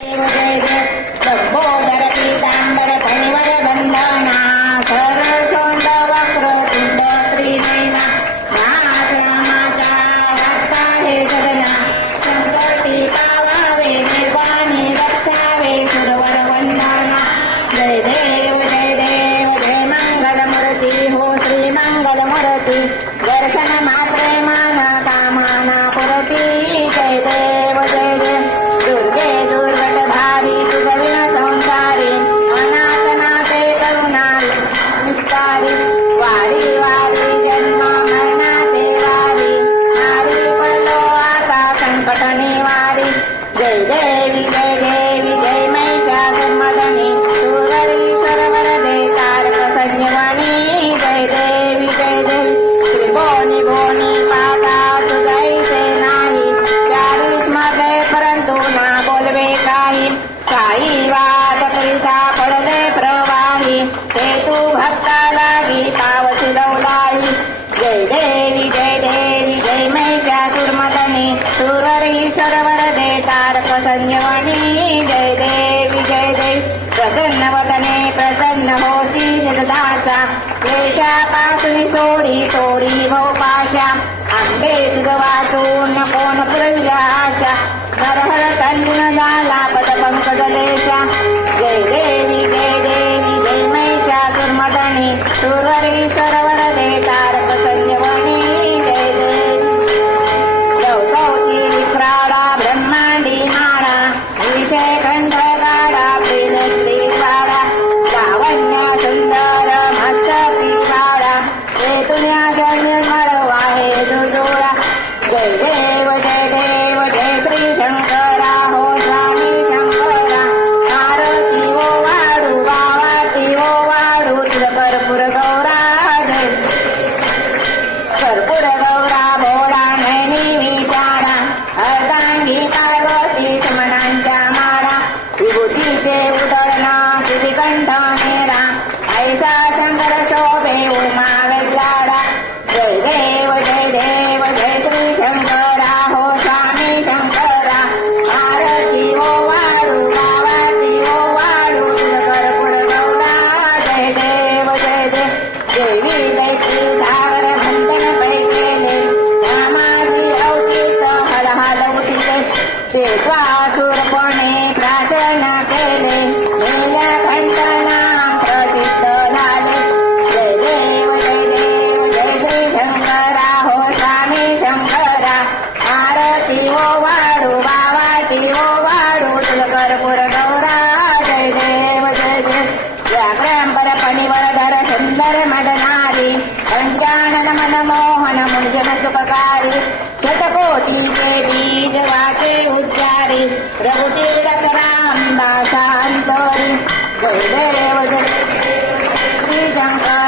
Jai Jai Jai पुण्यवाणी जय जय प्रसन्न वदने प्रसन्न होती जगदाचा सोडी सोडी भोपाशा आंबे सुगवातून कोण पुरविलाचा नरहर कन्या झाला पद पंकजलेशा जय 两个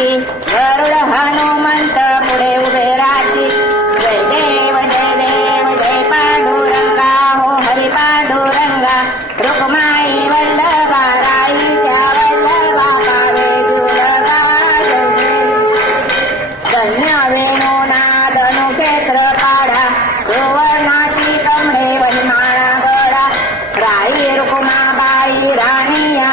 राजी गरुड हनुमंत पुढे उभे राजी जय देव जय देव जय हो रुक्माई वल्लभा राईच्या वल्लभा पावे दिवला धन्य वेणुना धनु क्षेत्र पाडा राई रुक्माबाई राणी या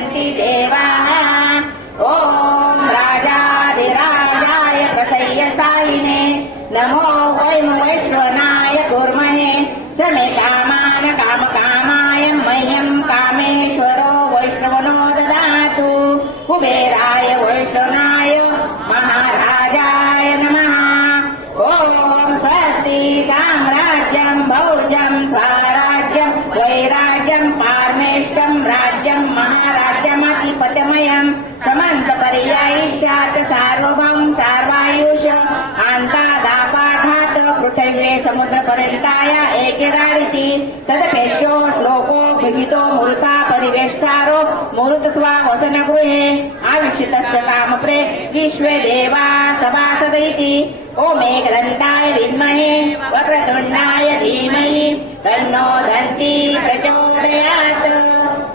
वसन्ति देवानाम्। ॐ राजादिराजाय प्रसय्यसायिने नमो वैम वैश्वनाय कुर्महे समे कामान कामकामाय मह्यं कामेश्वर श्रेष्ठं राज्यं महाराज्यमधिपतमयं समन्तपर्यायिष्यात् सार्वभौम सार्वायुष आन्तादापाठात् पृथिव्ये समुद्रपर्यन्ताय एकिराडिति तदपेशो श्लोको गृहीतो मृता परिवेष्टारो मृतस्वा वसनगृहे आविक्षितस्य कामप्रे विश्वे देवा सभासद इति। ओम एकदन्ताय विद्महे वक्रतुण्डाय धीमहि तन्नो दन्ती प्रचोदयात्।